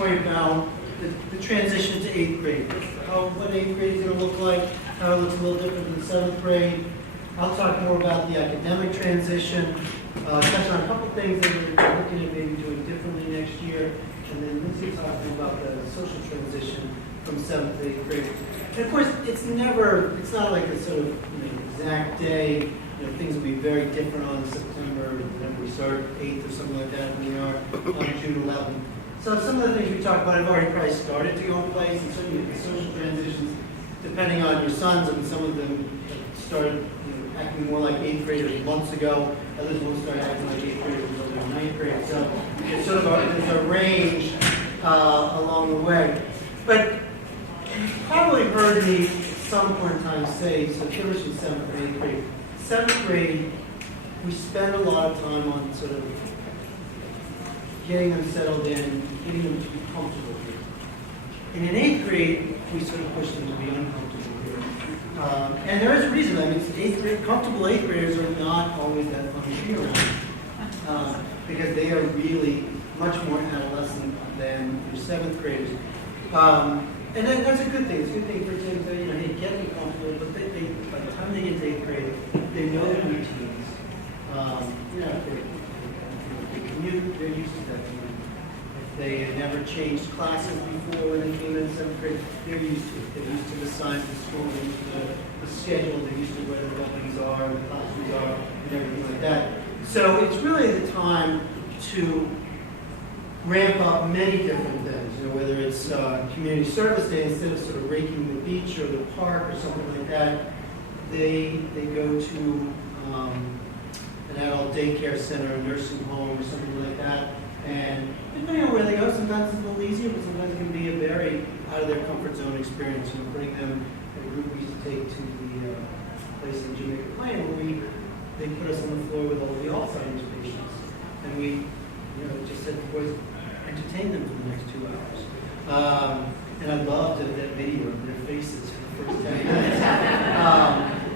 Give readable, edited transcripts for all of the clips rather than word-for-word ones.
more about the transition to 8th grade. What 8th grade is going to look like, how it looks a little different than 7th grade. I'll talk more about the academic transition, touch on a couple things that we're looking at maybe doing differently next year, and then Lindsay talking about the social transition from 7th to 8th grade. And of course, it's not like a sort of exact day. Things will be very different on September, when we start 8th or something like that, than we are on June 11th. So some of the things we talked about have already probably started to go in place, and certainly the social transitions, depending on your sons, and some of them started acting more like 8th graders months ago. Others will start acting like 8th graders until they're 9th grade. So it's sort of there's a range along the way. But you've probably heard me at some point in time say, so kiddos from 7th and 8th grade. 7th grade, we spend a lot of time on sort of getting them settled in, getting them to be comfortable here. And in 8th grade, we sort of push them to be uncomfortable here. And there is a reason. I mean, comfortable 8th graders are not always that fun to be around because they are really much more adolescent than your 7th graders. And then that's a good thing. It's a good thing for kids that, they get them comfortable, but by the time they get to 8th grade, they know their routines. They commute, they're used to that. If they had never changed classes before when they came in 7th grade, they're used to it. They're used to the signs at school, they're used to the schedule, they're used to where the buildings are, and the classrooms are, and everything like that. So it's really the time to ramp up many different things, whether it's community service day, instead of sort of raking the beach or the park or something like that, they go to an adult daycare center, a nursing home, or something like that. And depending on where they go, sometimes it's a little easier, but sometimes it can be a very out of their comfort zone experience. Bring them, a group we used to take to the place in Jamaica Plain where they put us on the floor with all the Alzheimer's patients. And we just said, boys, entertain them for the next 2 hours. And I loved that video of their faces for the first 10 minutes.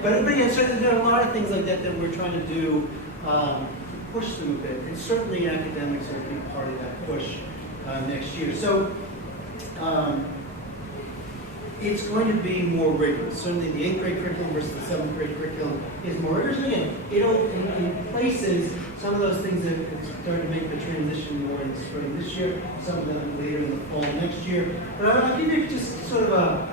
But yeah, so there are a lot of things like that that we're trying to do to push them a bit. And certainly academics are a big part of that push next year. So it's going to be more rigorous. Certainly the 8th grade curriculum versus the 7th grade curriculum is more rigorous. Again, in places, some of those things that started to make the transition more in the spring this year, some of them later in the fall next year. But I'll give you just sort of a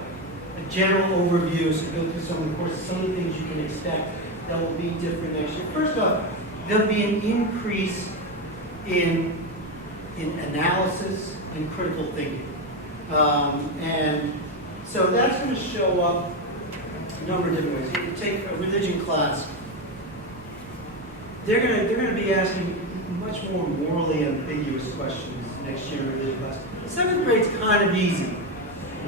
general overview, so go through some of the courses, some of the things you can expect that will be different next year. First off, there'll be an increase in analysis and critical thinking. And so that's going to show up a number of different ways. If you take a religion class, they're going to be asking much more morally ambiguous questions next year in religion class. The 7th grade's kind of easy.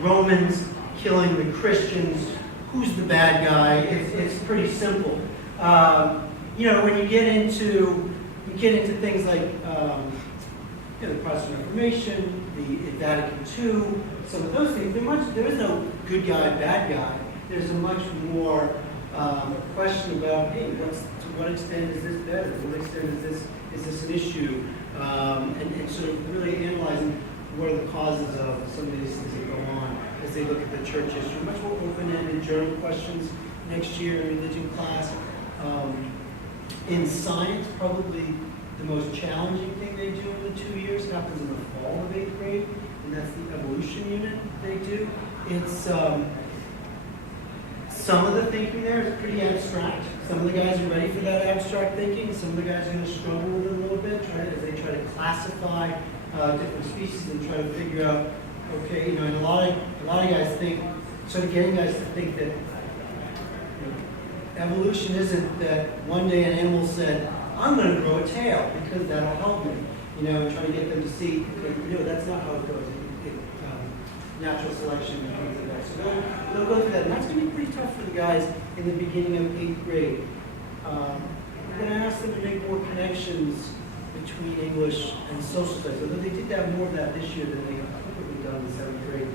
Romans killing the Christians, who's the bad guy? It's pretty simple. When you get into things like the Protestant Reformation, the Vatican II, some of those things, there is no good guy, bad guy. There's a much more question about, hey, to what extent is this better? To what extent is this an issue? And sort of really analyzing what are the causes of some of these things that go on as they look at the church history. Much more open-ended journal questions next year in religion class. In science, probably the most challenging thing they do in the 2 years happens in the fall of 8th grade, and that's the evolution unit they do. It's some of the thinking there is pretty abstract. Some of the guys are ready for that abstract thinking. Some of the guys are going to struggle with it a little bit as they try to classify different species and try to figure out, okay, and a lot of guys think, sort of getting guys to think that evolution isn't that one day an animal said, I'm going to grow a tail because that'll help me, and trying to get them to see, that's not how it goes. Natural selection and things like that. So they'll go through that. And that's going to be pretty tough for the guys in the beginning of 8th grade. We're going to ask them to make more connections between English and social studies. Although they did have more of that this year than they typically done in 7th grade.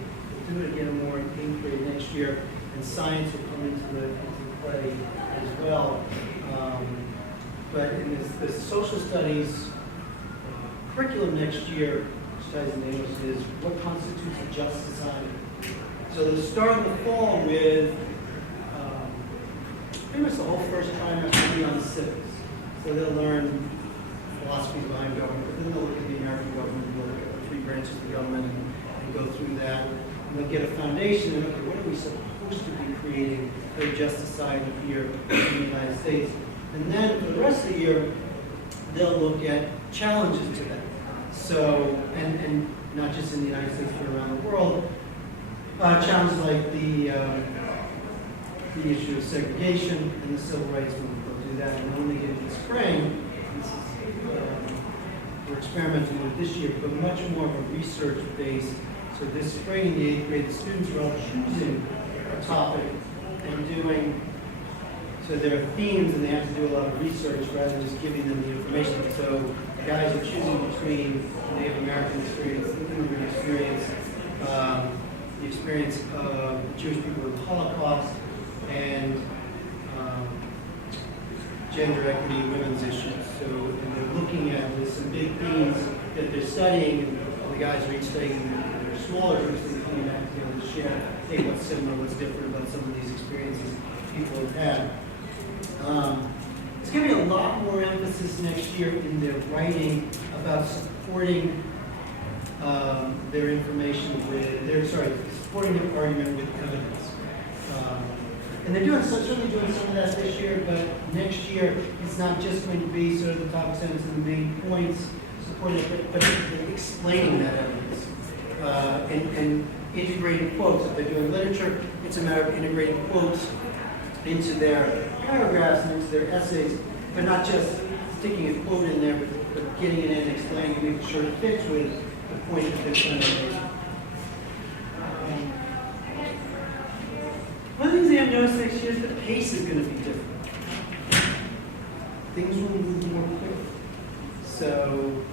We'll do it again more in 8th grade next year. And science will come into the play as well. But in the social studies curriculum next year studies in English is what constitutes a just society. So they'll start in the fall with pretty much the whole first trimester will be on civics. So they'll learn philosophies behind government, but then they'll look at the American government, they'll look at the three branches of the government and go through that. And they'll get a foundation and okay, what are we supposed to be creating for a just society here in the United States? And then for the rest of the year, they'll look at challenges to that. So, and not just in the United States, but around the world, challenges like the issue of segregation and the civil rights movement. They'll do that, and when they get into the spring, this is, we're experimenting with this year, but much more of a research-based. So this spring in the 8th grade, the students are all choosing a topic and doing, so there are themes and they have to do a lot of research rather than just giving them the information. So the guys are choosing between Native American experience, immigrant experience, the experience of Jewish people in the Holocaust, and gender equity, women's issues. So and they're looking at there's some big themes that they're studying, and the guys are each studying their smaller groups and coming back together to share, hey, what's similar, what's different about some of these experiences people have had. There's going to be a lot more emphasis next year in their writing about supporting their information with, supporting their argument with evidence. And they're certainly doing some of that this year, but next year it's not just going to be sort of the top sentence and the main points supporting it, but explaining that evidence and integrating quotes. If they're doing literature, it's a matter of integrating quotes into their paragraphs and into their essays, but not just sticking a quote in there, but getting it in and explaining and making sure it fits with the point that they're trying to make. One of the things I've noticed next year is the pace is going to be different. Things will move more quickly. So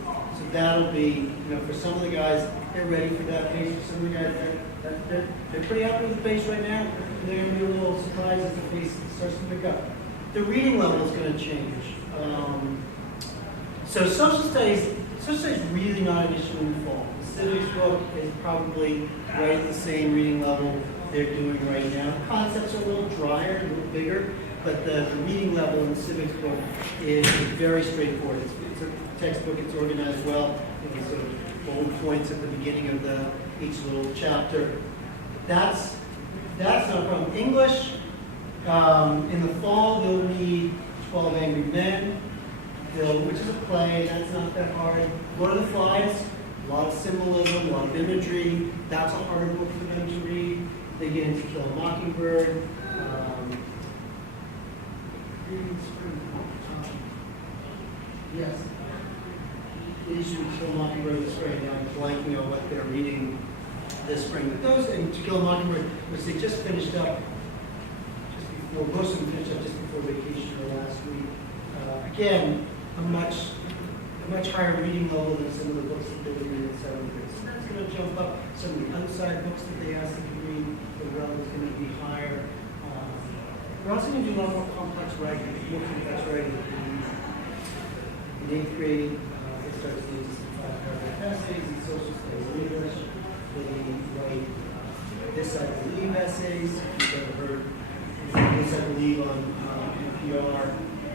that'll be, for some of the guys, they're ready for that pace. For some of the guys, they're pretty happy with the pace right now. And they're going to be a little surprised as the pace starts to pick up. The reading level is going to change. So social studies is really not an issue in the fall. The civics book is probably right at the same reading level they're doing right now. Concepts are a little drier, a little bigger, but the reading level in the civics book is very straightforward. It's a textbook, it's organized well, sort of bullet points at the beginning of each little chapter. That's not a problem. English, in the fall, they'll read 12 Angry Men, which is a play, that's not that hard. Lord of the Flies, a lot of symbolism, a lot of imagery. That's a harder book for them to read. They get into Kill a Mockingbird. Yes. They usually Kill a Mockingbird this spring. I'm blanking on what they're reading this spring. But those, and To Kill a Mockingbird, which they just finished up, most of them finished up just before vacation or last week. Again, a much higher reading level than some of the books that they were reading in 7th grade. So that's going to jump up. Some of the outside books that they asked them to read, the level is going to be higher. We're also going to do a lot more complex writing, more complex writing. In 8th grade, they start to use 5-paragraph essays and social studies in English. They write This I Believe essays. You've ever heard This I Believe on NPR.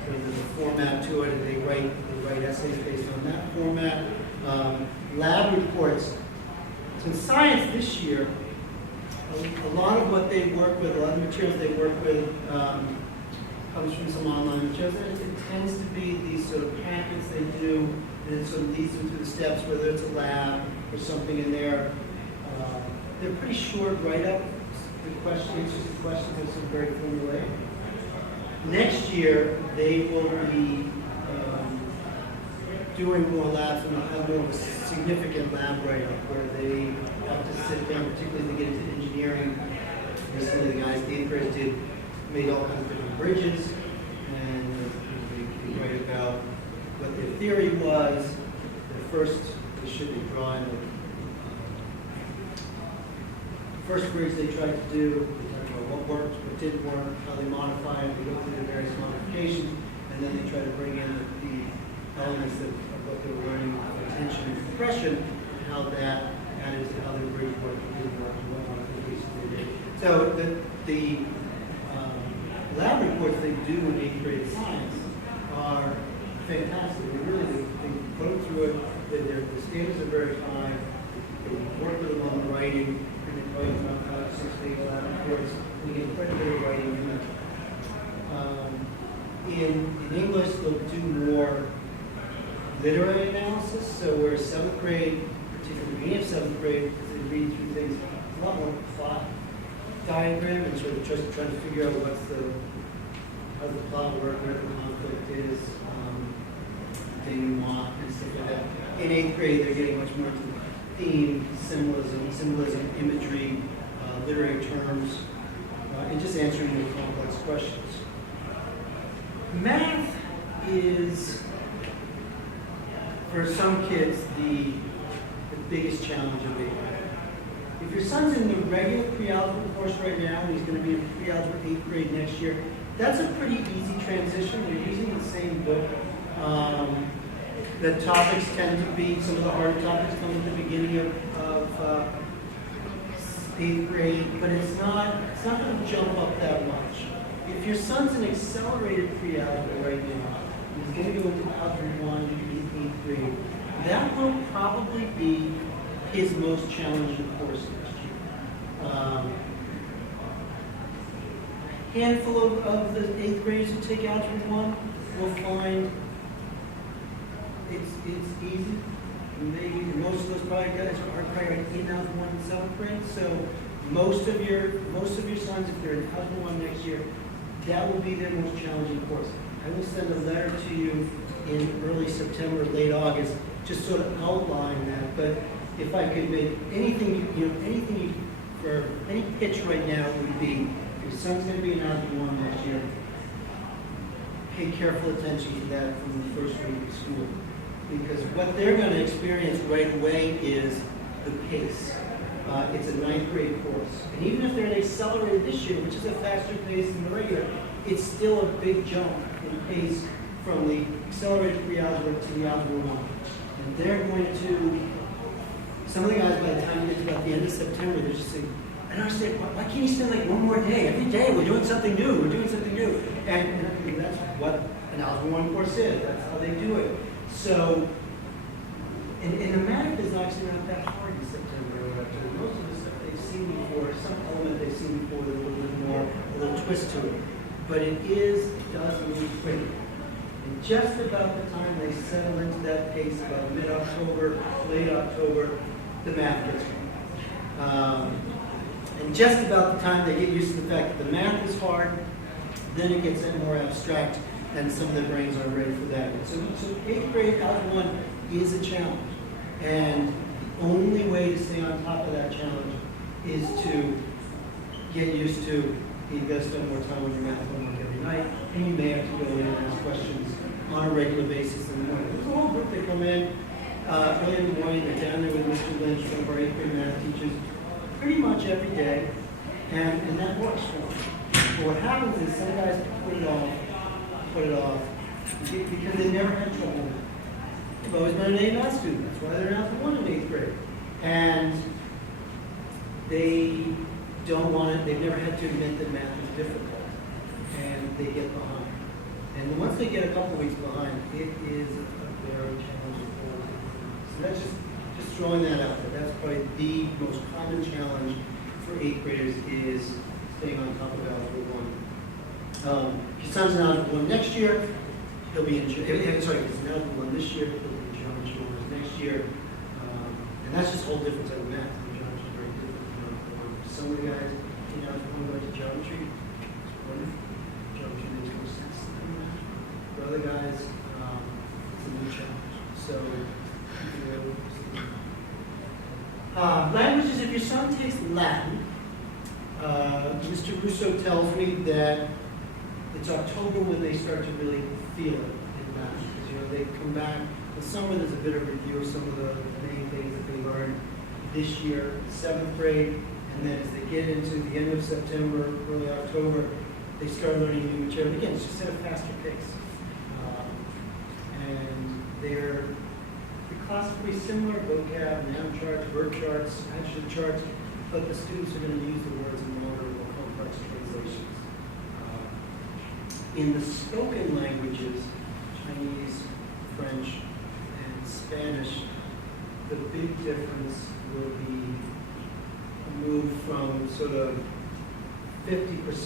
So there's a format to it, and they write essays based on that format. Lab reports. So in science this year, a lot of what they work with, a lot of materials they work with comes from some online materials. It tends to be these sort of packets they do, and it sort of leads them through the steps, whether it's a lab or something in there. They're pretty short write-up. The questions are some very formulaic. Next year, they will be doing more labs and have more of a significant lab write-up where they have to sit down, particularly as they get into engineering. Recently, the guys, the 8th graders made all kinds of different bridges, and they write about what their theory was. They should be drawing the first bridge they tried to do. They talked about what worked, what didn't work, how they modify it. They go through the various modifications, and then they try to bring in the elements of what they were learning, tension and compression, how that added to how the grade work didn't work and what one of the pieces they did. So the lab reports they do in 8th grade science are fantastic. They put them through it. The standards are very high. They work with them on the writing, and they probably about 5 or 6 days lab reports, and you get quite a bit of writing in it. In English, they'll do more literary analysis. So where 7th grade, particularly the beginning of 7th grade, as they read through things, it's a lot more plot diagram and sort of just trying to figure out how the plot work, where the conflict is, denouement, and stuff like that. In 8th grade, they're getting much more into theme, symbolism, imagery, literary terms, and just answering the complex questions. Math is, for some kids, the biggest challenge of 8th grade. If your son's in the regular pre-algebra course right now, and he's going to be in pre-algebra 8th grade next year, that's a pretty easy transition. They're using the same book. The topics tend to be, some of the harder topics come at the beginning of 8th grade, but it's not going to jump up that much. If your son's in accelerated pre-algebra right now, he's going to go into algebra 1 in 8th grade, that will probably be his most challenging course next year. Handful of the 8th graders who take algebra 1 will find it's easy. Maybe most of those probably guys are probably in algebra 1 in 7th grade. So most of your sons, if they're in algebra 1 next year, that will be their most challenging course. I will send a letter to you in early September, late August, just sort of outline that. But if I could make anything for any pitch right now, it would be your son's going to be in algebra 1 next year. Pay careful attention to that from the first week of school, because what they're going to experience right away is the pace. It's a 9th grade course, and even if they're in accelerated this year, which is a faster pace than the regular, it's still a big jump in pace from the accelerated pre-algebra to the algebra 1. And they're going to, some of the guys, by the time you get to about the end of September, they're just saying, I don't understand, why can't you spend like one more day? Every day we're doing something new, And I think that's what an algebra 1 course is. That's how they do it. So, and the math is actually not that hard in September or October. Most of the stuff they've seen before, some element they've seen before with a little bit more, a little twist to it. But it does move quickly. And just about the time they settle into that pace, about mid-October, late October, the math gets going. And just about the time they get used to the fact that the math is hard, then it gets more abstract, and some of their brains aren't ready for that. So 8th grade algebra 1 is a challenge. And the only way to stay on top of that challenge is to get used to, you've got to spend more time on your math homework every night, and you may have to go in and ask questions on a regular basis in the morning. There's a whole group that come in early in the morning, they're down there with Mr. Lynch, one of our 8th grade math teachers, pretty much every day, and that works for them. But what happens is some guys put it off, because they never had trouble with it. They've always been an A math student. That's why they're in algebra 1 in 8th grade. And they don't want it, they've never had to admit that math is difficult. And they get behind. And once they get a couple weeks behind, it is a very challenging course. So that's just throwing that out there. That's probably the most common challenge for 8th graders is staying on top of algebra 1. If your son's in algebra 1 next year, he'll be in, if he's in algebra 1 this year, he'll be in geometry 1 next year. And that's just a whole different type of math. Geometry is very different from algebra 1. Some of the guys in algebra 1 go to geometry. It's wonderful. Geometry makes more sense than math. For other guys, it's a new challenge. So, languages, if your son takes Latin, Mr. Russo tells me that it's October when they start to really feel it in math. Because, they come back, in summer there's a bit of review of some of the main things that they learned this year, 7th grade, and then as they get into the end of September, early October, they start learning new material. Again, it's just at a faster pace. And the class is pretty similar, vocab, noun charts, verb charts, adjective charts, but the students are going to use the words in longer, more complex translations. In the spoken languages, Chinese, French, and Spanish, the big difference will be a move from sort of 50% the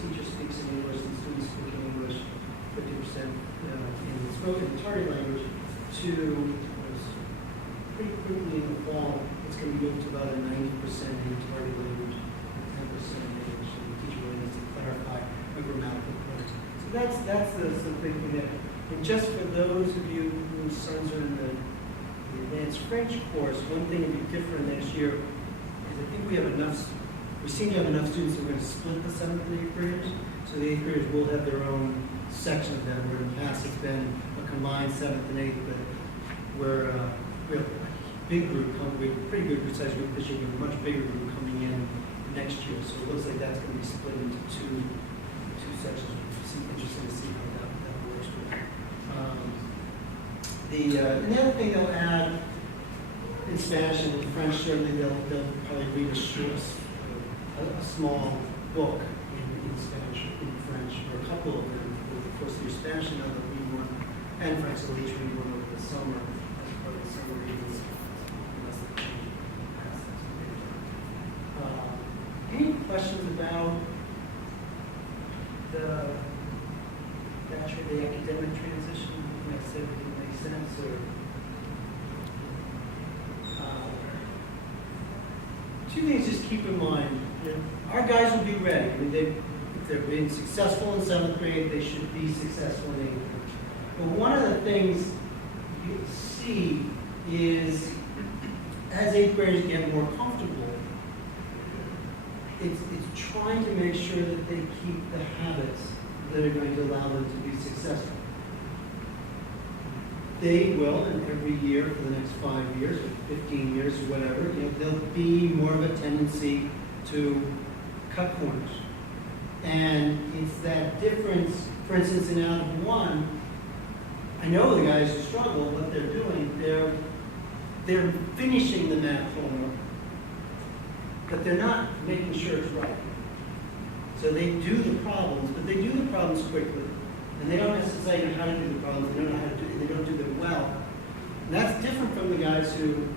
teacher speaks in English and students speak in English, 50% in the spoken and target language, to pretty quickly in the fall, it's going to be moved to about a 90% in target language, 10% in English, and the teacher really needs to clarify a grammatical point. So that's the big thing there. And just for those of you whose sons are in the advanced French course, one thing to be different next year is I think we seem to have enough students that we're going to split the 7th and 8th graders. So the 8th graders will have their own section of them, where in the past it's been a combined 7th and 8th, but we have a big group, we have a pretty good size group this year, we have a much bigger group coming in next year. So it looks like that's going to be split into two sections. It's interesting to see how that works with. And the other thing they'll add in Spanish and in French, certainly they'll probably read a small book in Spanish, in French, or a couple of them. Of course, through Spanish, and they'll read one, and French, they'll each read one over the summer as part of the summer readings. Any questions about the academic transition? Like I said, did it make sense? Or two things just keep in mind. Our guys will be ready. I mean, if they're being successful in 7th grade, they should be successful in 8th grade. But one of the things you see is, as 8th graders get more comfortable, it's trying to make sure that they keep the habits that are going to allow them to be successful. They will, and every year for the next 5 years or 15 years or whatever, there'll be more of a tendency to cut corners. And it's that difference, for instance, in Algebra 1, I know the guys who struggle, what they're doing, they're finishing the math homework, but they're not making sure it's right. So they do the problems, but they do the problems quickly. And they don't necessarily know how to do the problems, they don't know how to do it, they don't do them well. And that's different from the guys who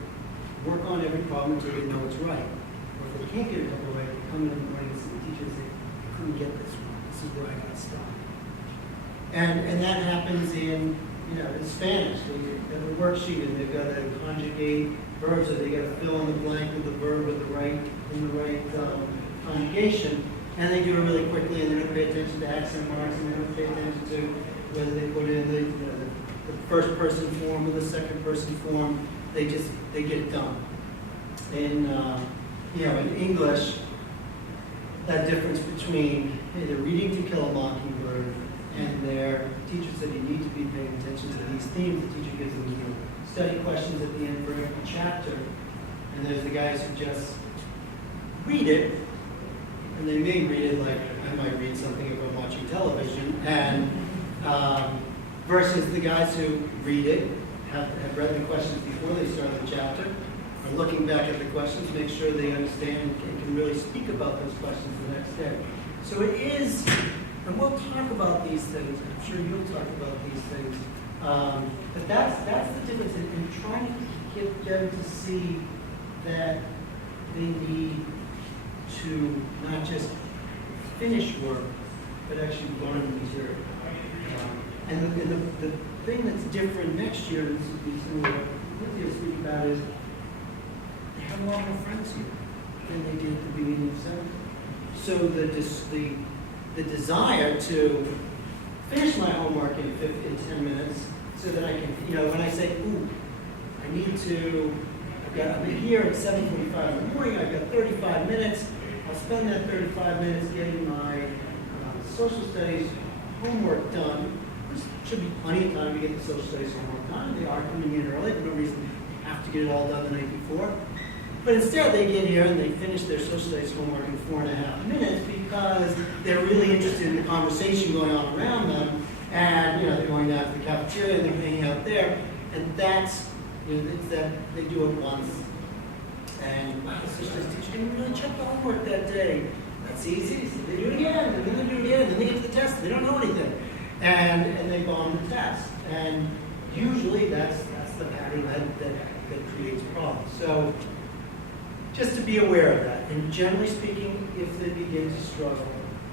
work on every problem until they know it's right. Or if they can't get a couple right, they come in the morning and see the teacher and say, I couldn't get this wrong, this is where I got stuck. And that happens in Spanish. They have a worksheet and they've got to conjugate verbs, or they got to fill in the blank with the verb with the right conjugation. And they do it really quickly, and they don't pay attention to accent marks, and they don't pay attention to whether they put in the first person form or the second person form. They get it done. In English, that difference between they're reading To Kill a Mockingbird, and their teacher said you need to be paying attention to these themes. The teacher gives them study questions at the end for every chapter, and there's the guys who just read it. And they may read it like I might read something if I'm watching television, and versus the guys who read it, have read the questions before they start the chapter, are looking back at the questions, make sure they understand and can really speak about those questions the next day. So it is, and we'll talk about these things, I'm sure you'll talk about these things, but that's the difference in trying to get them to see that they need to not just finish work, but actually learn material. And the thing that's different next year, this would be something that Lydia speak about, is they have a lot more friends here than they did at the beginning of 7th. So the desire to finish my homework in 10 minutes, so that I can, when I say, I need to, I'm here at 7:45 in the morning, I've got 35 minutes, I'll spend that 35 minutes getting my social studies homework done. There should be plenty of time to get the social studies homework done. They are coming in early, there's no reason they have to get it all done the night before. But instead they get here and they finish their social studies homework in 4.5 minutes because they're really interested in the conversation going on around them, and they're going down to the cafeteria and they're hanging out there, and that's It's that they do it once. And wow, the socialized teacher didn't really check the homework that day. That's easy. So they do it again, and then they do it again, and then they get to the test. They don't know anything. And they bomb the test. And usually that's the pattern that creates problems. So just to be aware of that. And generally speaking, if they begin to struggle,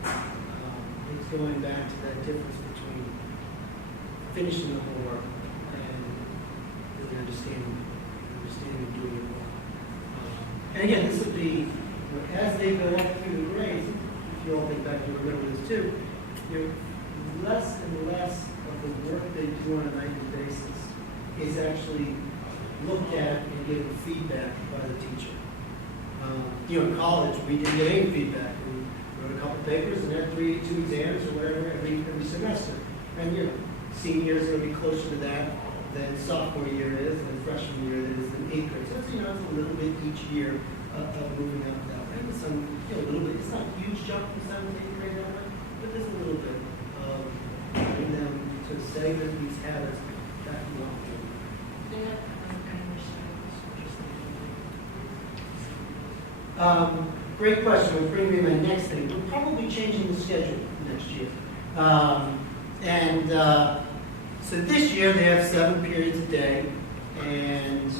it's going back to that difference between finishing the homework and really understanding doing it well. And again, this would be, as they go up through the grades, if you all think back, you remember this too, less and less of the work they do on a nightly basis is actually looked at and given feedback by the teacher. In college, we didn't get any feedback. We wrote a couple papers and had two exams or whatever every semester. And seniors are going to be closer to that than sophomore year is, and freshman year is, than eighth grade. So it's, it's a little bit each year of moving up that way. And some, a little bit. It's not a huge jump from seventh to eighth grade that way, but there's a little bit of getting them to say that these habits that you want to do. Great question. We'll bring me my next thing. We're probably changing the schedule next year. So this year they have 7 periods a day, and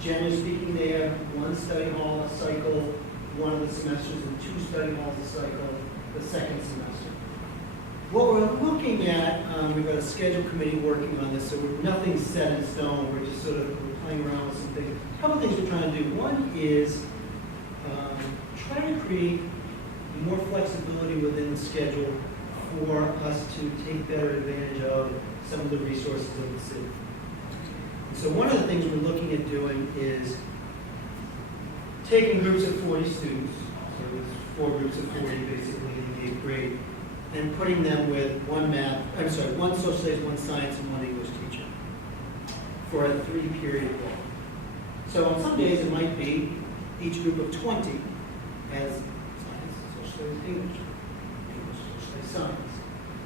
generally speaking, they have 1 study hall a cycle, one of the semesters, and 2 study halls a cycle the second semester. What we're looking at, we've got a schedule committee working on this, so nothing's set in stone. We're just sort of playing around with some things. A couple things we're trying to do. One is try to create more flexibility within the schedule for us to take better advantage of some of the resources of the city. So one of the things we're looking at doing is taking groups of 40 students, so it's 4 groups of 40 basically in the 8th grade, and putting them with one social studies, 1 science, and 1 English teacher for a 3-period block. So on some days it might be each group of 20 has science, social studies, English, social studies, science.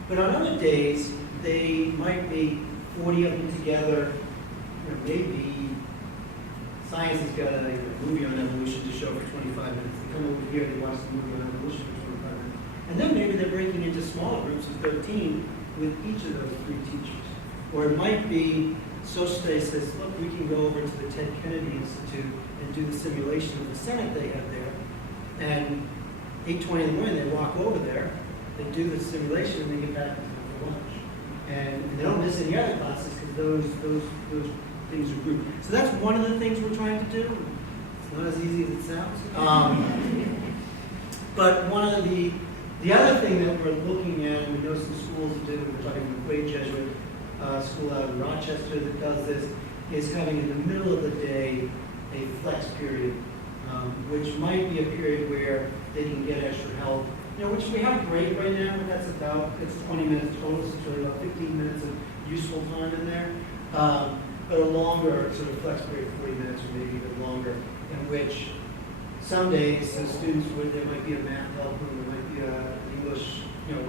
But on other days, they might be 40 of them together. Maybe science has got a movie on evolution to show for 25 minutes. They come over here, they watch the movie on evolution for 25 minutes. And then maybe they're breaking into smaller groups of 13 with each of those 3 teachers. Or it might be social studies says, look, we can go over to the Ted Kennedy Institute and do the simulation of the Senate they have there. And 8:20 in the morning, they walk over there, they do the simulation, and they get back for lunch. And they don't miss any other classes because those things are grouped. So that's one of the things we're trying to do. It's not as easy as it sounds. But one of the other thing that we're looking at, and we know some schools do, we're talking about the Quaid Jesuit school out in Rochester that does this, is having in the middle of the day a flex period, which might be a period where they can get extra help. Which we have a break right now, but it's 20 minutes total, so it's really about 15 minutes of useful time in there. But a longer sort of flex period, 40 minutes or maybe even longer, in which some days the students there might be a math help room, there might be an English,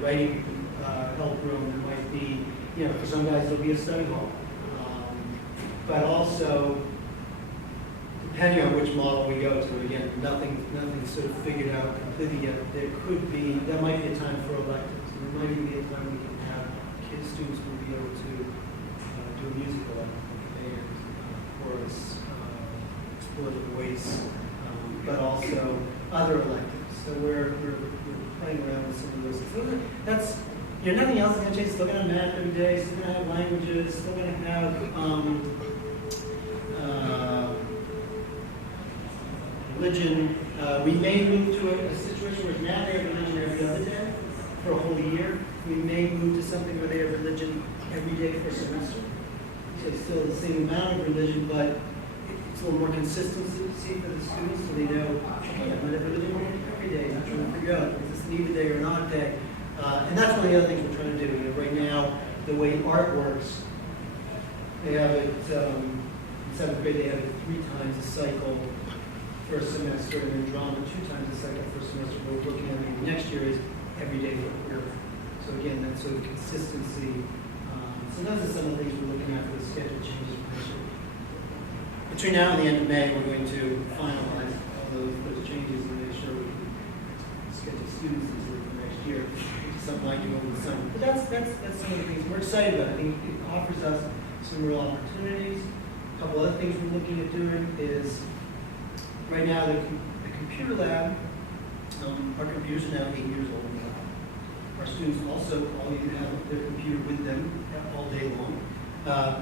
writing help room, there might be, for some guys there'll be a study hall. But also, depending on which model we go to, again, nothing's sort of figured out completely yet. There might be a time for electives. There might even be a time we can have students will be able to do a music elective and chorus, explore the voice, but also other electives. So we're playing around with some of those things. That's nothing else is going to change. Still going to have math every day. Still going to have languages. Still going to have religion. We may move to a situation where now they have religion every other day for a whole year. We may move to something where they have religion every day for a semester. So it's still the same amount of religion, but it's a little more consistency for the students so they know, okay, I'm going to have religion every day. I'm trying to figure out, is this an even day or an odd day? And that's one of the other things we're trying to do. Right now, the way art works, they have it, in 7th grade, they have it 3 times a cycle for a semester, and then drama 2 times a cycle for a semester. What we're looking at maybe next year is every day for a quarter. So again, that sort of consistency. So those are some of the things we're looking at for the schedule changes. between now and the end of May, we're going to finalize all those changes and make sure we can schedule students for next year, something like doing over the summer. But that's some of the things we're excited about. I think it offers us some real opportunities. A couple other things we're looking at doing is, right now, the computer lab, our computers are now 8 years old in the lab. Our students also all need to have their computer with them all day long.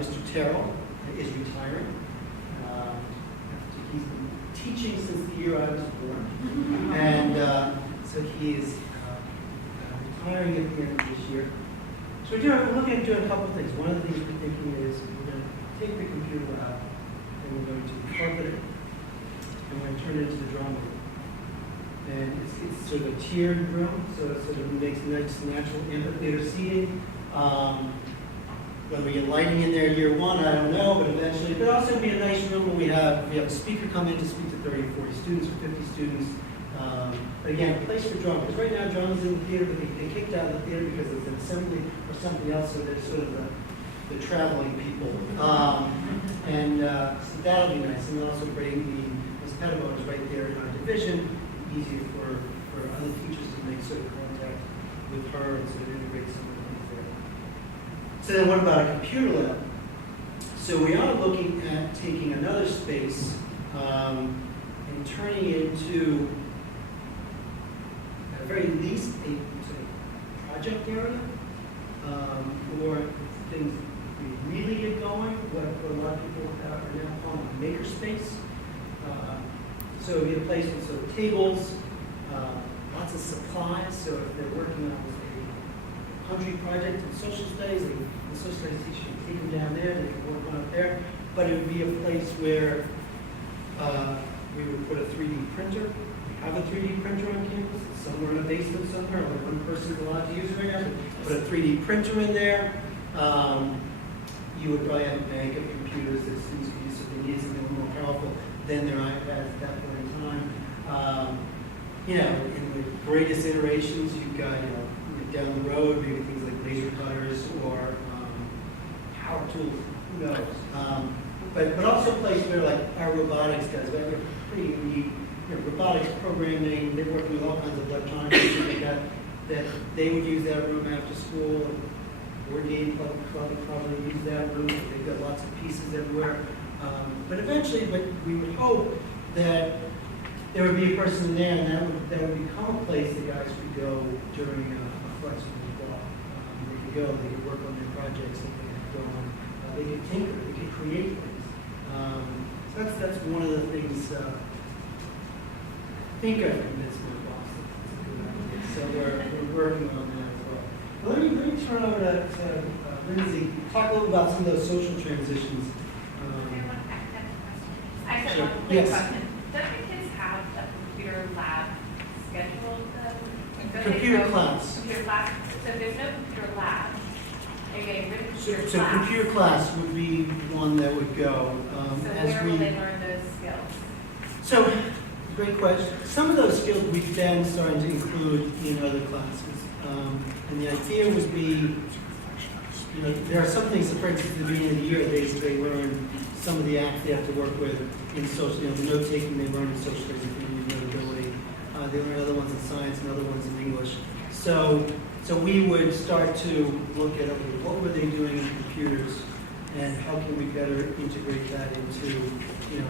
Mr. Terrell is retiring. He's been teaching since the year I was born. And so he is retiring at the end of this year. So we're looking at doing a couple of things. One of the things we're thinking is we're going to take the computer lab and we're going to carpet it and we're going to turn it into the drawing room. And it's sort of a tiered room, so it sort of makes nice natural amphitheater seating. Whether we get lighting in there year one, I don't know, but eventually, but also be a nice room where we have a speaker come in to speak to 30 or 40 students or 50 students. But again, a place for drama, because right now drama's in the theater, but they kicked out of the theater because it's an assembly or something else, so they're sort of the traveling people. So that'll be nice, and also bring the pedagogues right there in our division, easier for other teachers to make sort of contact with her and sort of integrate some of the things there. So then what about a computer lab? So we are looking at taking another space and turning it into, at the very least, a sort of project area, or things we really get going, what a lot of people are now calling a maker space. So it'll be a place with sort of tables, lots of supplies. So if they're working on a country project in social studies, the social studies teacher can take them down there, they can work on it there. But it would be a place where we would put a 3D printer. We have a 3D printer on campus. It's somewhere in a basement somewhere, only one person is allowed to use it right now. Put a 3D printer in there. You would probably have a bank of computers that students could use if they need something a little more powerful than their iPads at that point in time. In the greatest iterations, you've got, down the road, maybe things like laser cutters or power tools, who knows. But also a place where, like, our robotics guys, we have a pretty unique, robotics programming. They're working with all kinds of electronics like that they would use that room after school. Board game club would probably use that room. They've got lots of pieces everywhere. But eventually, we would hope that there would be a person there, and that would become a place the guys could go during a flexible block. They could work on their projects, they could go on, they could tinker, they could create things. So that's one of the things I think I've convinced my boss that's a good idea. So we're working on that as well. Well, let me turn over to Lindsay, talk a little about some of those social transitions. I have Sure. one quick Yes. question. Don't the kids have a computer lab scheduled? Computer class. Computer class. So if there's no computer lab, are you getting rid of computer So class? computer class would be one that would go. So where will they learn those skills? So, great question. Some of those skills we've then started to include in other classes. And the idea would be, there are some things, for instance, at the beginning of the year, they learn some of the apps they have to work with in social, the note taking they learn in social studies and community notability. They learn other ones in science and other ones in English. So we would start to look at, okay, what were they doing in computers, and how can we better integrate that into,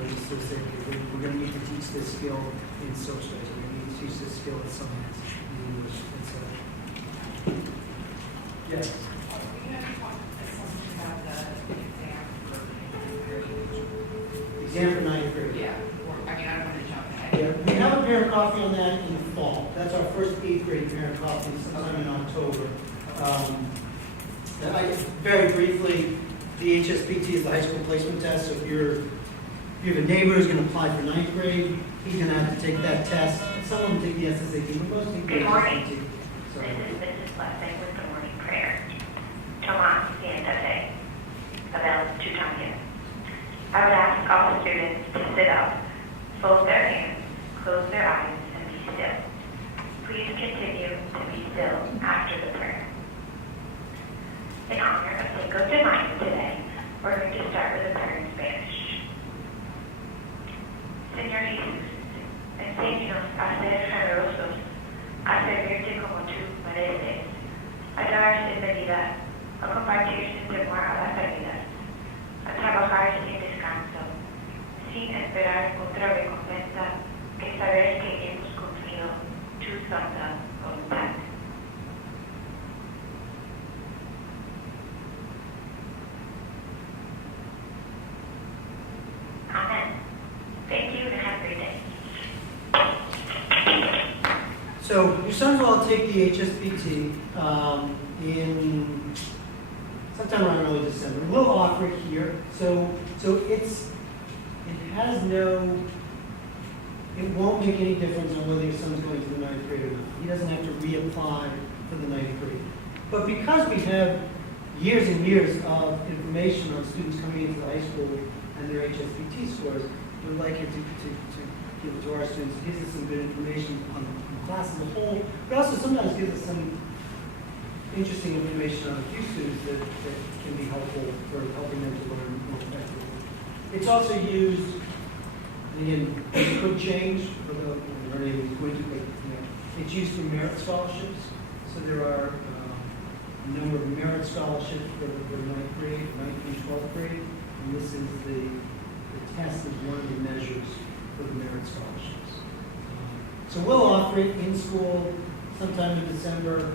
just to say, okay, we're going to need to teach this skill in social studies, we're going to need to teach this skill in science, in English, etc. Yes. We had talked something about the exam for Exam for ninth grade. Yeah, I don't want to jump ahead. Yeah, we have a parent coffee on that in the fall. That's our first 8th grade parent coffee sometime in October. Very briefly, the HSPT is the high school placement test. So if you have a neighbor who's going to apply for 9th grade, he's going to have to take that test. Some of them take the SSAT, but most take the Good morning. SSAT. This is Mrs. Blessing with the morning prayer. Tomas Piantate, about 2 times here. I would ask all students to sit up, fold their hands, close their eyes, and be still. Please continue to be still after the prayer. In honor of Cinco de Mayo today, we're going to start with a prayer in Spanish. So your sons will all take the HSBT in sometime around early December. We'll offer it here. So it won't make any difference on whether your son's going to the ninth grade or not. He doesn't have to reapply for the ninth grade. But because we have years and years of information on students coming into the high school and their HSBT scores, we'd like it to give it to our students. It gives us some good information on the class as a whole, but also sometimes gives us some interesting information on a few students that can be helpful for helping them to learn more effectively. It's also used, and again, it could change, although we're not able to go into it, but it's used for merit scholarships. So there are a number of merit scholarships for the ninth grade, 9th through 12th grade, and this is the test is one of the measures for the merit scholarships. So we'll offer it in school sometime in December,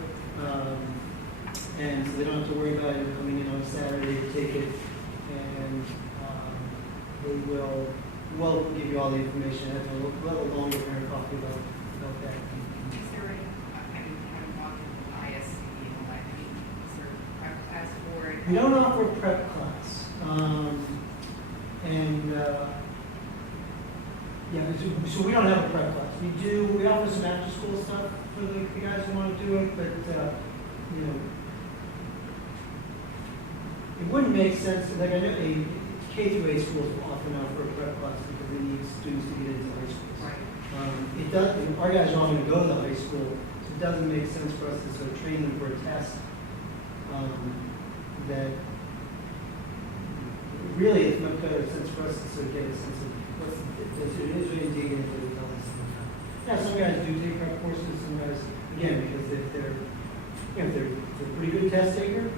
and so they don't have to worry about it coming in on Saturday to take it, and we'll give you all the information. We'll have a longer parent coffee about that. Is there any, I mean, having walked in ISC, is there a prep class for it? We don't offer a prep class. So we don't have a prep class. We offer some after school stuff for the guys who want to do it, but it wouldn't make sense, like I know K through 8 schools often offer a prep class because they need students to get into high schools. Right. It does, our guys are all going to go to the high school, so it doesn't make sense for us to sort of train them for a test that really it's much better sense for us to sort of get a sense of what's it is really digging into the tell us. Now some guys do take prep courses, some guys again because if they're a pretty good test taker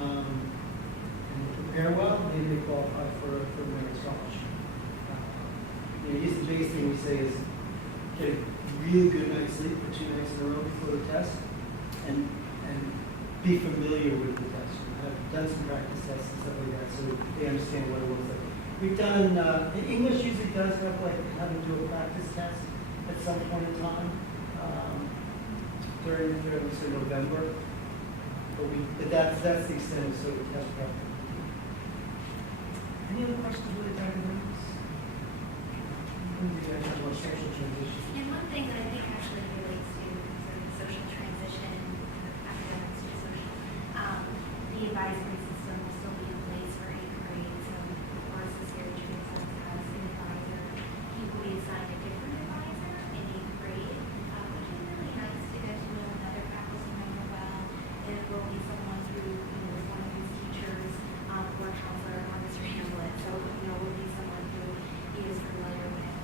and prepare well, maybe they qualify for a merit scholarship. I guess the biggest thing we say is get a really good night's sleep for 2 nights in a row before the test, and be familiar with the test. I've done some practice tests and stuff like that, so they understand what it looks like. We've done, and English usually does have having to do a practice test at some point in time during say November. But that's the extent of sort of test prep. Any other questions really academics? You guys have more social transition. And one thing that I think actually relates to sort of social transition, academics to social, the advisory system will still be in place for 8th grade. So, of course, this year Trade Sense has an advisor. He will be assigned a different advisor in 8th grade, which is really nice to get to know another faculty member well. And it will be someone who, one of his teachers, or counselor, or Mr. Hamlet. So, will be someone who he is familiar with.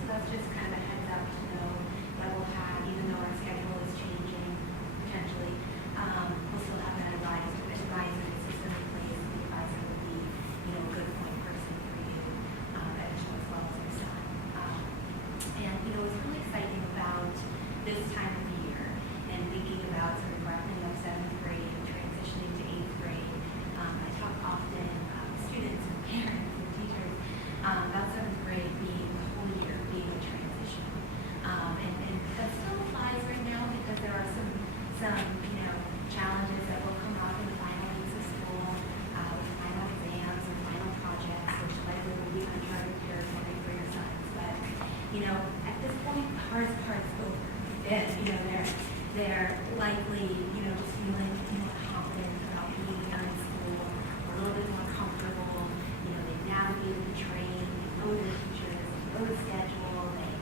So that's just kind of a heads up to know that we'll have, even though our schedule is changing potentially, we'll still have that advisory system in place. The advisor will be, a good point person for you, as well as your son. What's really exciting about this time of the year and thinking about sort of wrapping up 7th grade and transitioning to 8th grade, I talk often with students and parents and teachers about 7th grade being the whole year being a transition. And that still applies right now because there are some challenges that will come up in the final weeks of school, with final exams and final projects, which likely will be uncharted territory for your sons. But, at this point, the hardest part's over. They're likely, just feeling more confident about being here in school, a little bit more comfortable. They've navigated the train, they know their teachers, they know the schedule, they,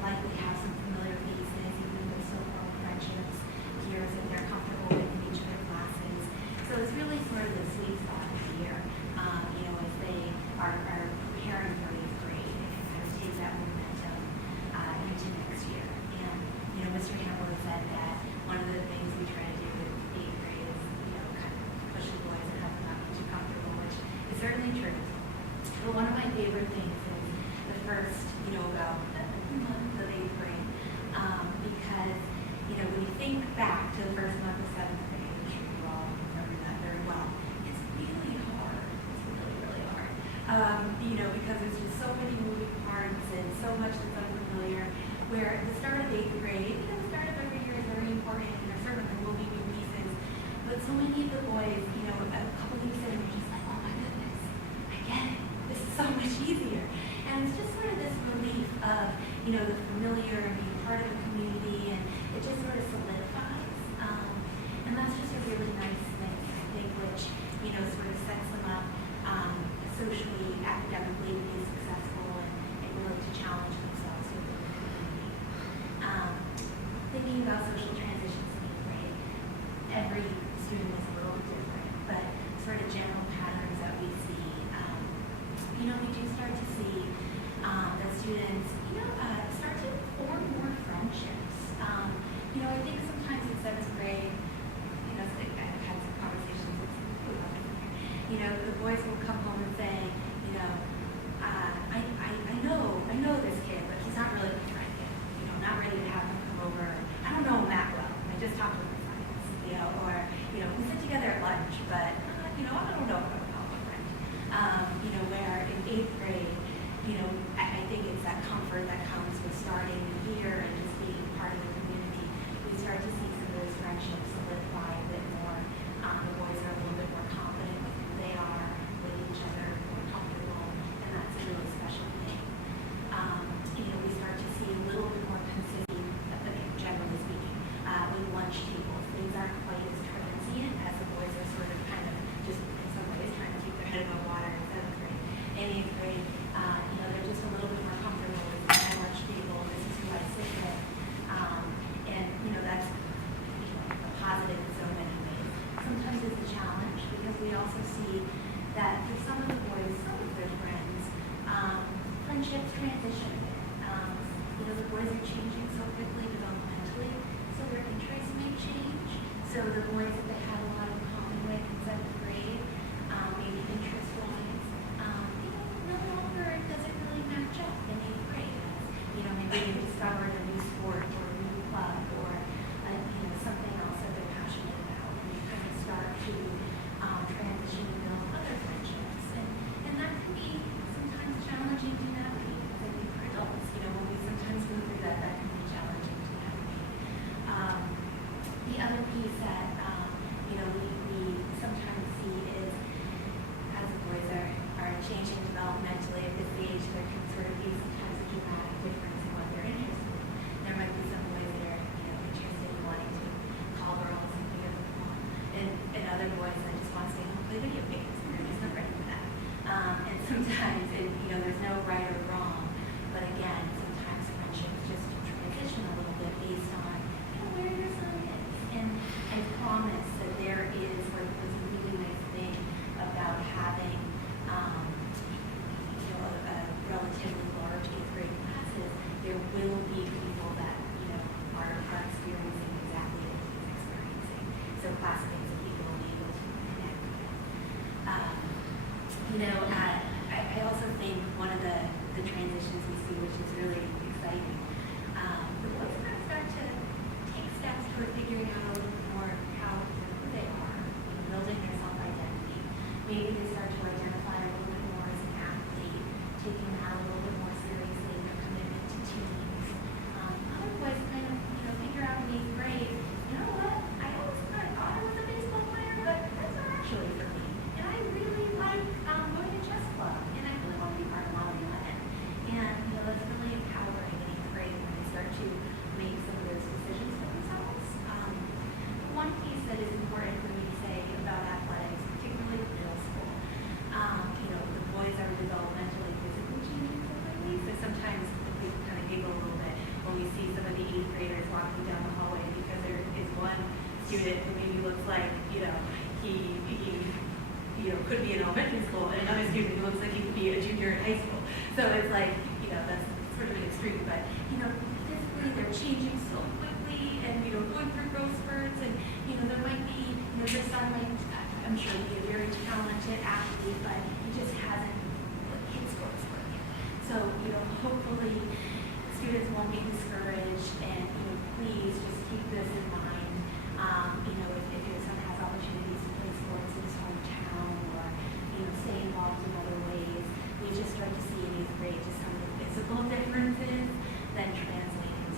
likely have some familiar faces, even with so-called friendships, peers that they're comfortable with in each of their classes. So it's really sort of the sweet spot of the year, as they are preparing for 8th grade and kind of take that momentum into next year. And, Mr. Hamlet said that one of the things we try to do with 8th grade is, kind of push the boys and have them not be too comfortable, which is certainly true. But one of my favorite things is the first, about month of 8th grade, because, when you think back to the first month of 7th grade, I'm sure you all remember that very well, it's really hard. It's really, really hard. Because there's just so many moving parts and so much that's unfamiliar. where the start of 8th grade, you know, the start of every year is very important, and there certainly will be new pieces, but so many of the boys, you know, a couple weeks in, they're just like, oh my goodness, I get it. This is so much easier. And it's just sort of this relief of, you know, the familiar and being part of a community, and it just sort of solidifies. And that's just a really nice thing, I think, which, you know, sort of sets them up socially, academically to be successful and really to challenge themselves within the community. Thinking about social transitions in 8th grade, every student is a little bit different, but sort of general patterns that we see. You know, we do start to see that students, you know, start to form more friendships. You know, I think sometimes in 7th grade, you know, I've had some conversations with some people about this. You know, the boys will come home and say, you know, I know this kid, but he's not really my friend yet. You know, not ready to have him come over. I don't know him that well. I just talked to him in science, you know, or, you know, we sit together at lunch, but, you know, I don't know if I'm a friend. You know, where in 8th grade, you know, I think it's that comfort that comes with starting here and just being part of the community. We start to see some of those friendships solidify a bit more. The boys are a little bit more confident with who they are, with each other, more comfortable, and that's a really special thing. You know, we start to see a little bit more consistency, generally speaking, with lunch tables. Things aren't quite as transient as the boys are sort of kind of just in some ways trying to keep their head above water in 7th grade. In 8th grade, you know, they're just a little bit more comfortable with my lunch table. This is who I sit with. And, you know, that's, you know, a positive in so many ways. Sometimes it's a challenge because we also see that for some of the boys, some of their friends, friendships transition. You know, the boys are changing so quickly developmentally, so their interests may change. So the boys that they had a lot in common with in 7th grade, maybe interest-wise, you know, no longer does it really match up in 8th grade. You know, maybe they discovered a new sport or a new club or, you know, something else that they're passionate about, and you kind of start to transition and build other friendships. And that can be sometimes challenging to navigate. I think for adults, you know, when we sometimes go through that, that can be challenging to navigate. The other piece that, you know, we sometimes see is as the boys are changing developmentally at this age, there can sort of be sometimes a dramatic difference in what they're interested in. There might be some boys that are, you know, interested in wanting to call girls and play football, and other boys that just want to stay home and play video games. They're just not ready for that. And sometimes, you know, there's no right or wrong, but again, sometimes friendships just transition a little bit based on, you know, where your son is. And I promise that there is what was a really nice thing about having, you know, a relatively large 8th grade classes. There will be people that, you know, are experiencing exactly what he's experiencing. So classmates and people will be able to connect with. You know, I also think one of the transitions we see, which is really exciting, the boys kind of start to take steps toward figuring out a little bit more who they are, you know, building their self-identity. Maybe they start to identify a little bit more as an athlete, taking that a little bit more seriously, their commitment to teams. Other boys kind of, you know, figure out in 8th grade, you know what, I always kind of thought I was a baseball player, but that's not actually for me. And I really like going to chess club, and I really want to be part of Model 11. And, you know, that's really empowering in 8th grade when they start to make some of those decisions for themselves. One piece that is important for me to say about athletics, particularly in middle school, you know, the boys are developmentally, physically changing so quickly, so sometimes we kind of giggle a little bit when we see some of the 8th graders walking down the hallway because there is one student who maybe looks like, you know, he you know, could be in elementary school, and another student who looks like he could be a junior in high school. So it's like, you know, that's sort of an extreme, but, you know, physically they're changing so quickly and, you know, going through growth spurts, and, you know, there might be, you know, this son might, I'm sure, be a very talented athlete, but he just hasn't hit growth spurt yet. So, you know, hopefully students won't be discouraged, and, you know, please just keep this in mind. You know, if your son has opportunities to play sports in his hometown, or, you know, stay involved in other ways, we just start to see in 8th grade just some of the physical differences then translating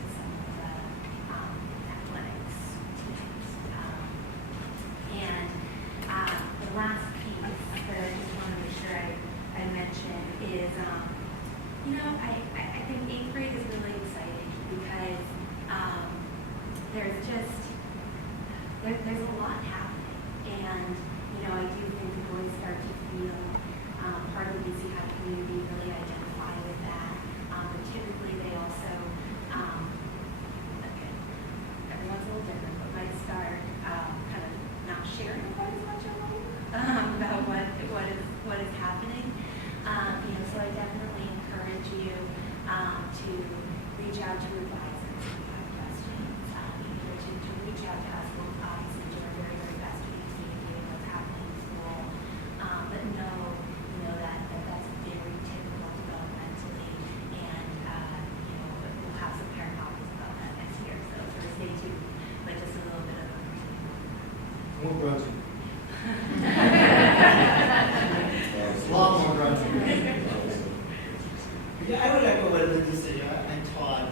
Yeah, I would echo what Linda said. I taught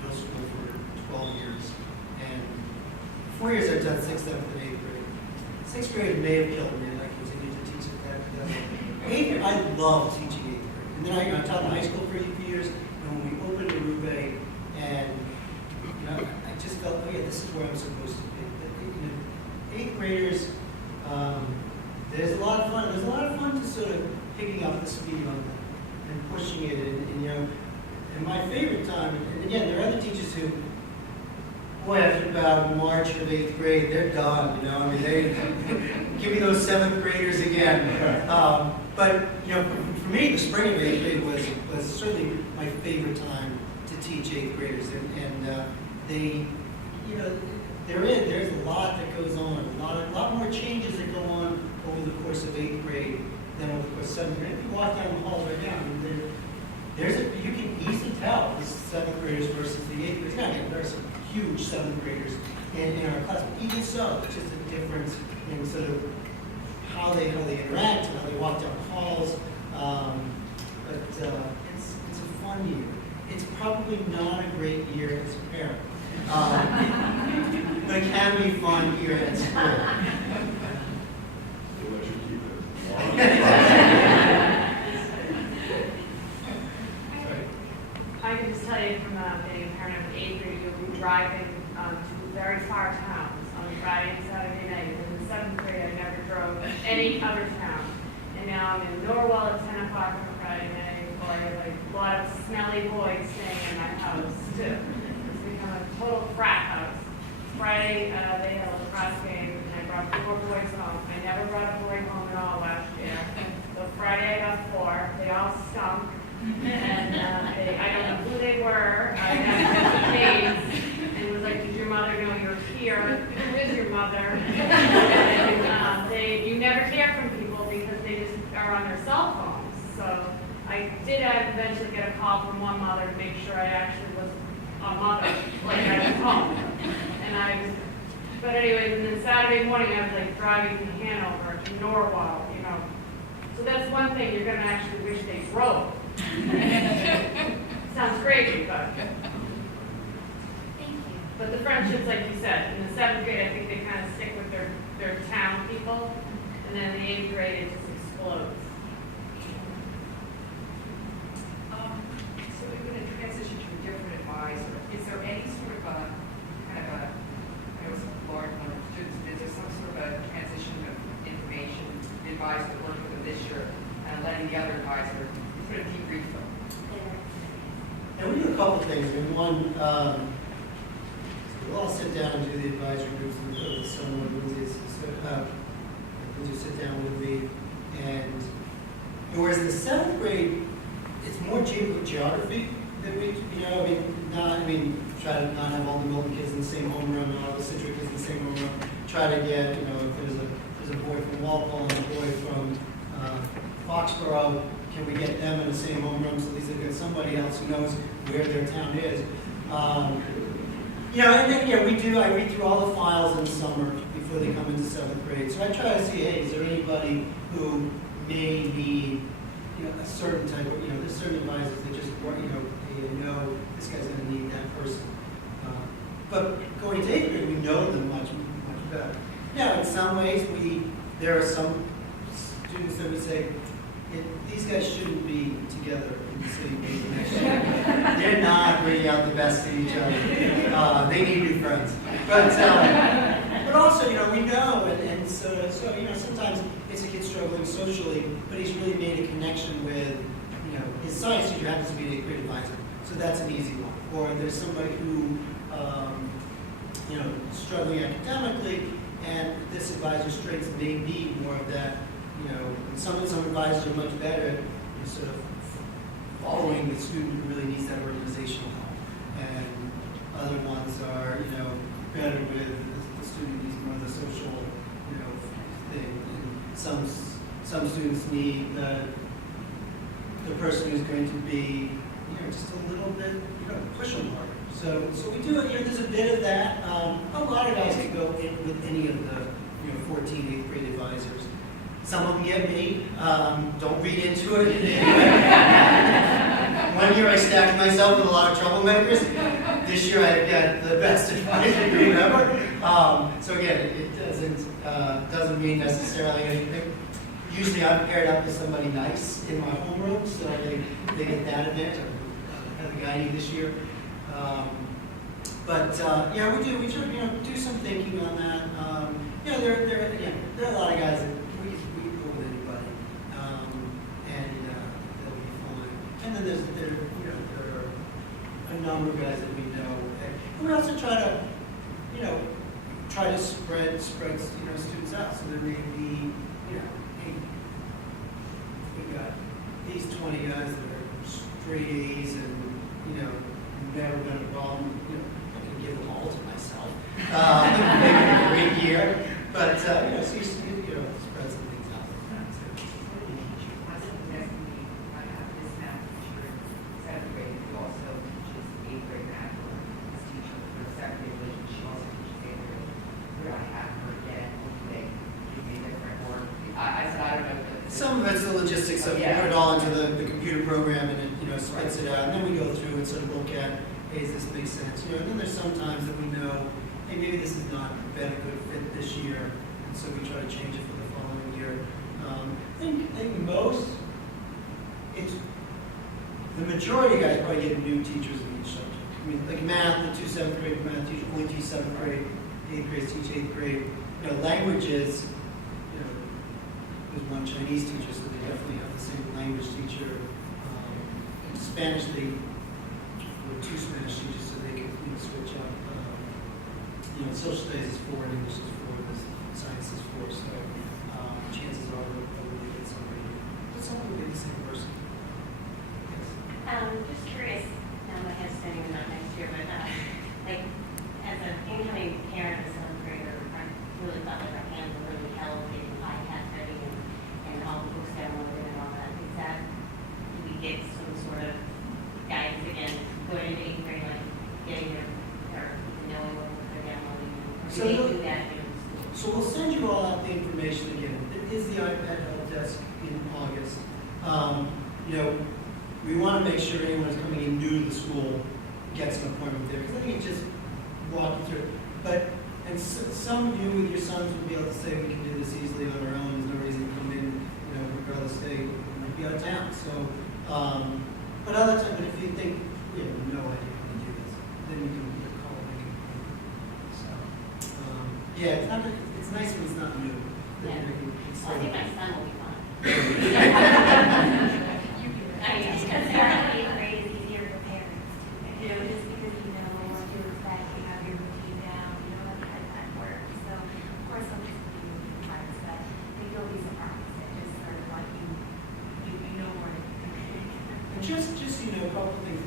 middle school for 12 years. And 4 years I've done 6th, 7th, and 8th grade. 6th grade may have killed me, and I continue to teach at that level. 8th grade, I love teaching 8th grade. And then I taught in high school for 8 years, and when we opened Arrupe, and I just felt, oh yeah, this is where I'm supposed to be. But, 8th graders, there's a lot of fun. There's a lot of fun to sort of picking up the speed on them and pushing it, and my favorite time, and again, there are other teachers who, boy, after about March of 8th grade, they're done, I mean, they give me those 7th graders again. But, for me, the spring of 8th grade was certainly my favorite time to teach 8th graders, and they, there's a lot that goes on, a lot more changes that go on over the course of 8th grade than over the course of 7th grade. If you walk down the halls right now, I mean, you can easily tell the 7th graders versus the 8th graders. Now, again, there are some huge 7th graders in our class, but even so, it's just a difference in sort of how they interact and how they walk down the halls. But it's a fun year. It's probably not a great year as a parent. But it can be fun here at school. I can just tell you from being a parent of an 8th grade, you'll be driving to very far towns on Friday and Saturday night. In the 7th grade, I never drove any other town. And now I'm in Norwell at 10 o'clock on a Friday night, or I have a lot of smelly boys staying in my house too. It's become a total frat house. Friday, they had a lacrosse game, and I brought 4 boys home. I never brought a boy home at all last year. So Friday, I got 4. They all stunk. And I don't know who they were. I had names, and it was like, did your mother know you're here? Who is your mother? And you never hear from people because they just are on their cell phones. So I did eventually get a call from one mother to make sure I actually was a mother, like I was home. And but anyways, and then Saturday morning I was like driving to Hanover, to Norwell, So that's one thing you're going to actually wish they drove. Sounds crazy, but. Thank you. But the friendships, like you said, in the 7th grade, I think they kind of stick with their town people, and then in the 8th grade, it just explodes. So we're going to transition to a different advisor. Is there any sort of I know it's a large number of students, but is there some sort of a transition of information, the advisor working with them this year, and letting the other advisor sort of debrief them? And we do a couple things. One, we'll all sit down and do the advisory groups with someone who is just sit down with me. And whereas in the 7th grade, it's more geography that we, try to not have all the Milton kids in the same homeroom, and all the Citric kids in the same homeroom. Try to get, if there's a boy from Walpole and a boy from Foxborough, can we get them in the same homeroom so at least they've got somebody else who knows where their town is. And then, I read through all the files in the summer before they come into 7th grade. So I try to see, hey, is there anybody who may need, a certain type of, there's certain advisors that just, they know this guy's going to need that person. But going to 8th grade, we know them much better. Now, in some ways, there are some students that we say, these guys shouldn't be together in the same grade next year. They're not bringing out the best in each other. They need new friends. But also, we know, and so sometimes it's a kid struggling socially, but he's really made a connection with, his science teacher happens to be an 8th grade advisor, so that's an easy one. Or there's somebody who, struggling academically, and this advisor's strengths may be more of that. Some advisors are much better at sort of following the student who really needs that organizational help, and other ones are, better with the student who needs more of the social, thing. And some students need the person who's going to be, just a little bit, push them harder. So we do, there's a bit of that. A lot of guys can go in with any of the, 14 8th grade advisors. Some of them get me. Don't read into it in any way. One year I stacked myself with a lot of troublemakers. This year I've got the best advisory group ever. So again, it doesn't mean necessarily anything. Usually I'm paired up with somebody nice in my homeroom, so they get that advantage. I had the guy this year. Yeah, we do do some thinking on that. There are a lot of guys that we go with anybody, and they'll be fine. And then there are a number of guys that we know, and we also try to spread students out. So there may be hey, we got these 20 guys that are straight A's and never been a problem. I can give them all to myself. Maybe a great year, but so you spread some things out. I think the next meeting, I have this math teacher in seventh grade, who also teaches eighth grade math, or this teacher for seventh grade religion, she also teaches eighth grade. Would I have her again, hopefully, give me a different work? I said, I don't know. Some of it's the logistics of Yeah. put it all into the computer program and it spits it out, and then we go through and sort of look at, hey, does this make sense? And then there's some times that we know, hey, maybe this has not been a good fit this year, and so we try to change it for the following year. I think most, the majority of guys probably get new teachers in each subject. I mean, like math, the 2 7th grade math teachers only teach 7th grade, 8th grades teach 8th grade. Languages, there's one Chinese teacher, so they definitely have the same language teacher. Spanish, they were 2 Spanish teachers, so they could switch up. Social studies is 4, and English is 4, and science is 4. So chances are we'll get somebody. But someone will be the same person. Yes. Just curious, now my head's spinning about next year, but like as an incoming parent of a 7th grader, I really thought like our hands were really held in iPad ready and all the books downloaded and all that. Is that, do we get some sort of guidance again, going into 8th grade, like getting their, or knowing what books they're downloading? Or do they do that in school? So we'll send you all out the information again. It is the iPad help desk in August. We want to make sure anyone who's coming in new to the school gets an appointment there, because I think it just walk you through. Some of you with your sons will be able to say we can do this easily on our own. There's no reason to come in, regardless they might be out of town. So, but other times, if you think we have no idea how to do this, then you can call and make an appointment. So, it's nice when it's not new. Yeah. It's Well, I think my son will be fine. I mean, Just because they're in 8th grade is easier for parents, just because what to expect, you have your routine down, you know how that works. So, of course, I'm just giving you advice, but I think you'll be surprised at just sort of like you know more. And just a couple of things.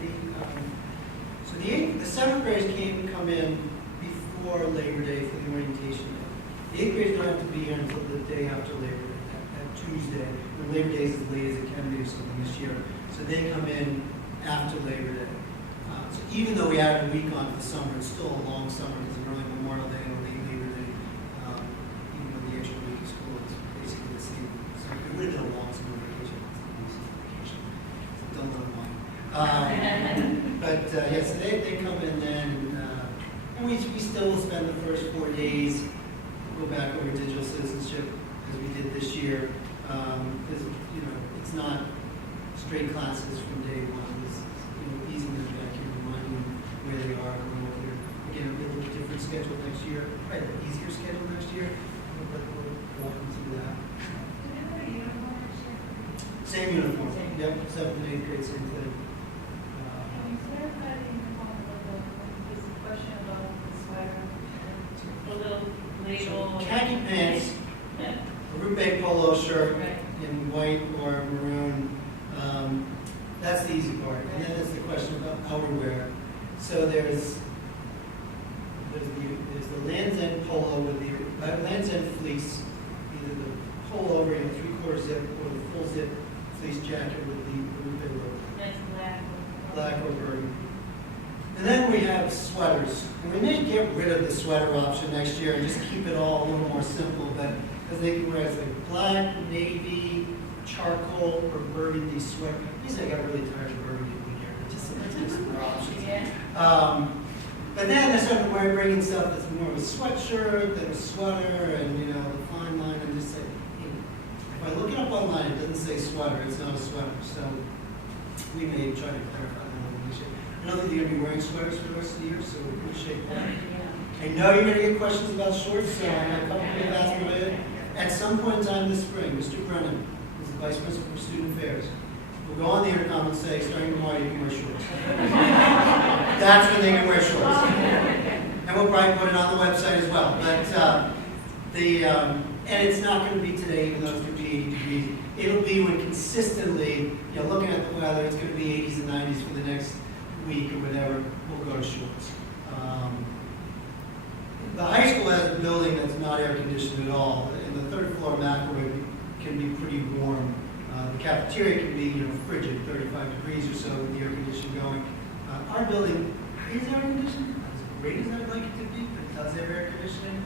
The 7th graders come in before Labor Day for the orientation day. The 8th graders don't have to be here until the day after Labor Day, that Tuesday. The Labor Day is as late as it can be or something this year. So they come in after Labor Day. So even though we added a week on for the summer, it's still a long summer because of early Memorial Day and late Labor Day. Even though the extra week of school is basically the same. So it would have been a long summer vacation. It's a long summer vacation. So don't let them mind. So they come in then, and we still will spend the first 4 days, go back over digital citizenship as we did this year. Because it's not straight classes from day one. It's easing them back in, reminding them where they are, going over here. Again, it'll be a little different schedule next year, probably an easier schedule next year. We'll walk them through that. Same uniform. Yep, 7th and 8th grade, same thing. So khaki pants, a Arrupe polo shirt in white or maroon. That's the easy part. And then there's the question about outerwear. So there's the Land's End polo with the Land's End fleece, either the pullover in a 3/4 zip or the full zip fleece jacket with the Arrupe logo. That's Black or burgundy. And then we have sweaters. And we may get rid of the sweater option next year and just keep it all a little more simple, but because they can wear like black, navy, charcoal, or burgundy sweater. These I got really tired of burgundy weekend. Just some more options. But then they're starting to bringing stuff that's more of a sweatshirt than a sweater, and you know, the fine line. And just say, hey, if I look it up online, it doesn't say sweater. It's not a sweater. So we may try to clarify that a little bit. I know that you're going to be wearing sweaters for the rest of the year, so we appreciate that. I know you're going to get questions about shorts, so I got a couple people asking about it. At some point in time this spring, Mr. Brennan, who's the Vice Principal for Student Affairs, will go on the intercom and say, starting tomorrow, you can wear shorts. That's when they can wear shorts. And we'll probably put it on the website as well. But and it's not going to be today, even though it's going to be 80 degrees. It'll be when consistently, you know, looking at the weather, it's going to be 80s and 90s for the next week or whatever, we'll go to shorts. The high school has a building that's not air conditioned at all, and the third floor microwave can be pretty warm. The cafeteria can be, you know, frigid, 35 degrees or so with the air conditioning going. Our building is air conditioned, not as great as I'd like it to be, but it does have air conditioning.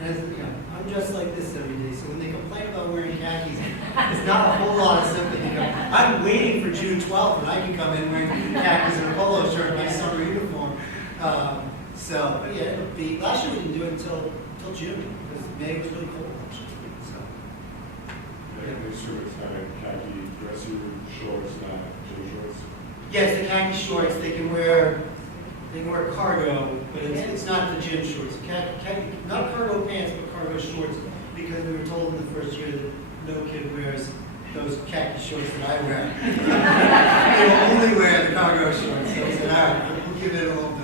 And as, you know, I'm just like this every day, so when they complain about wearing khakis, there's not a whole lot of sympathy. I'm waiting for June 12th when I can come in wearing khakis and a polo shirt and my summer uniform. But yeah, it'll be, last year we didn't do it until June, because May was really cold last year. So. Yeah, make sure it's not a khaki dress suit, shorts, not gym shorts. Yes, the khaki shorts, they can wear cargo, but it's not the gym shorts. Not cargo pants, but cargo shorts, because we were told in the first year that no kid wears those khaki shorts that I wear. They will only wear the cargo shorts. So I said, all right, we'll give it a little bit.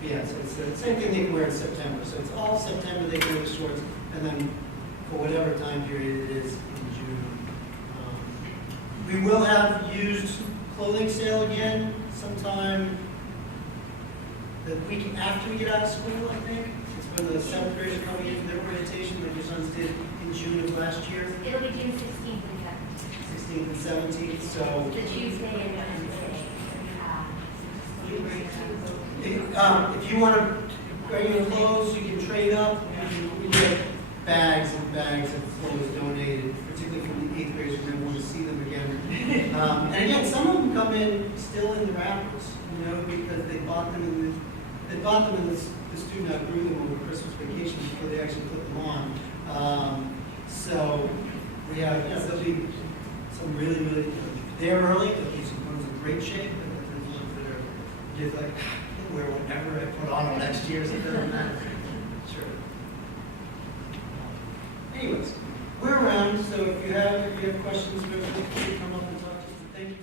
Yeah, so it's the same thing they can wear in September. So it's all September they can wear the shorts, and then for whatever time period it is in June. We will have used clothing sale again sometime the week after we get out of school, I think. It's when the 7th graders are coming in for their orientation, like your sons did in June of last year. It'll be June 16th and 17th. 16th and 17th, so. The Tuesday and Wednesday. If you want to bring your clothes, you can trade up. We get bags and bags of clothes donated, particularly from the 8th graders who never want to see them again. And again, some of them come in still in the wrappers, you know, because they bought them in the student outgrew them over Christmas vacation before they actually put them on. So we have, you know, there'll be some really, really, they're early, there'll be some ones in great shape, and then there's ones that are just like, I can wear whatever I put on them next year, so it doesn't matter. Sure. Anyways, we're around, so if you have questions, feel free to come up and talk to us. Thank you.